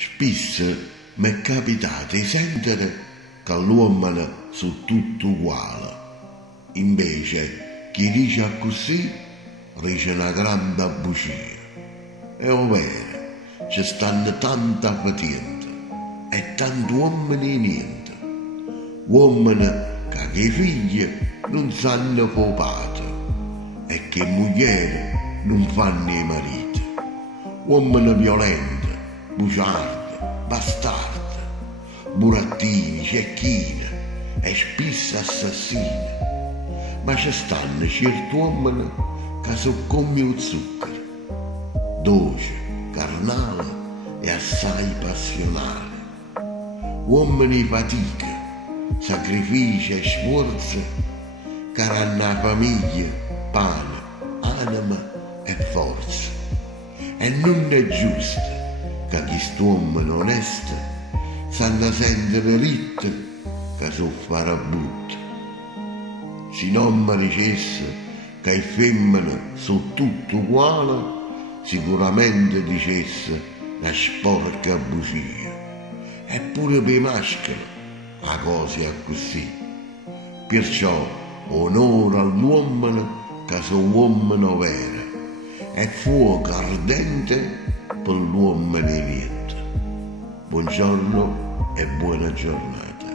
Spesso mi è capitato di sentire che l'uomo sono tutti uguali. Invece, chi dice così, dice una grande bugia. È vero, ci stanno tanta patente e tanti uomini niente. Uomini che i figli non sanno fare padre e che mogli non fanno i mariti. Uomini violenti, bugiardi, bastardi, burattini, cecchini e spesso assassini. Ma ci stanno certi uomini che sono come il zucchero, dolce, carnale e assai passionale. Uomini di fatica, sacrificio e sforzo che hanno la famiglia, pane, anima e forza. E non è giusto che questi uomini onesti sanno sentire ritte che sono farabutti. Se non mi dicesse che le femmine sono tutte uguali, sicuramente dicesse una sporca bugia. Eppure per i maschi la cosa è così. Perciò onore all'uomo che sono uomini veri e fuoco ardente per l'uomo niente. Buongiorno e buona giornata.